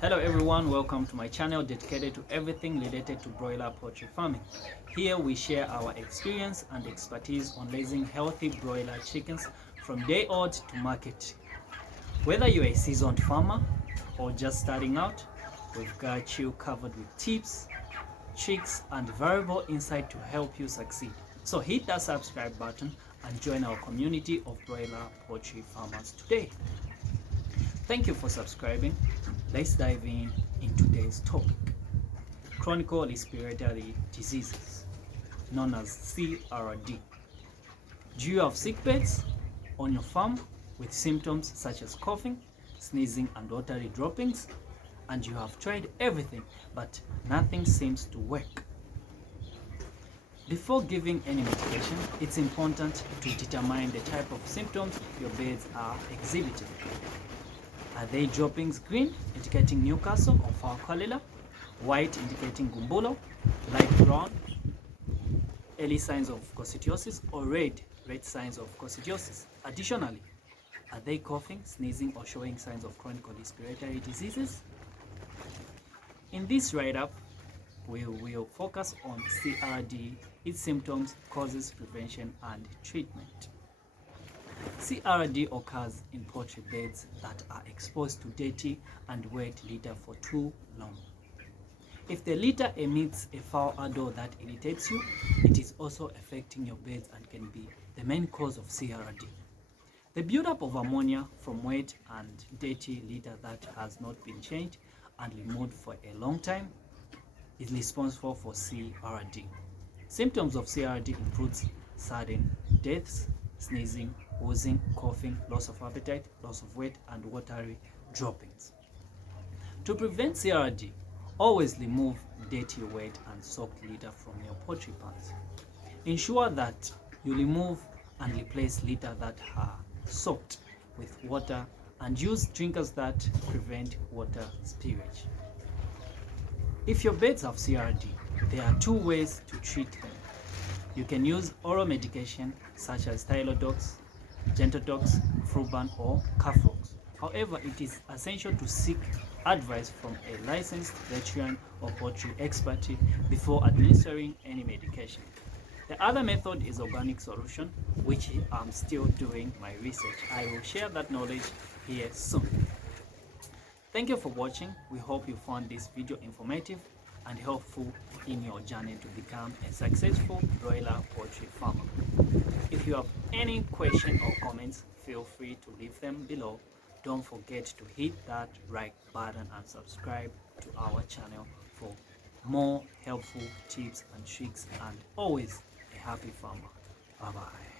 Hello everyone, welcome to my channel dedicated to everything related to broiler poultry farming. Here we share our experience and expertise on raising healthy broiler chickens from day old to market. Whether you're a seasoned farmer or just starting out, we've got you covered with tips, tricks and valuable insight to help you succeed. So hit that subscribe button and join our community of broiler poultry farmers today. Thank you for subscribing. Let's dive in today's topic: Chronical Respiratory Diseases, known as CRD. Do you have sick pets on your farm with symptoms such as coughing, sneezing and watery droppings, and you have tried everything but nothing seems to work? Before giving any medication, it's important to determine the type of symptoms your birds are exhibiting. Are they droppings green, indicating Newcastle or fowl cholera, white indicating gumbulo, light brown, early signs of coccidiosis, or red signs of coccidiosis? Additionally, are they coughing, sneezing, or showing signs of chronic respiratory diseases? In this write-up, we will focus on CRD, its symptoms, causes, prevention, and treatment. CRD occurs in poultry beds that are exposed to dirty and wet litter for too long. If the litter emits a foul odor that irritates you, it is also affecting your beds and can be the main cause of CRD. The buildup of ammonia from wet and dirty litter that has not been changed and removed for a long time is responsible for CRD. Symptoms of CRD include sudden deaths, sneezing, wheezing, coughing, loss of appetite, loss of weight, and watery droppings. To prevent CRD, always remove dirty, wet, and soaked litter from your poultry pans. Ensure that you remove and replace litter that are soaked with water and use drinkers that prevent water spillage. If your birds have CRD, there are two ways to treat them. You can use oral medication such as Tylodox, Gentodox, Fruban, or Cafrox. However, it is essential to seek advice from a licensed veterinarian or poultry expert before administering any medication. The other method is organic solution, which I'm still doing my research. I will share that knowledge here soon. Thank you for watching. We hope you found this video informative and helpful in your journey to become a successful broiler poultry farmer. If you have any question or comments, feel free to leave them below. Don't forget to hit that like button and subscribe to our channel for more helpful tips and tricks, and always a happy farmer. Bye bye.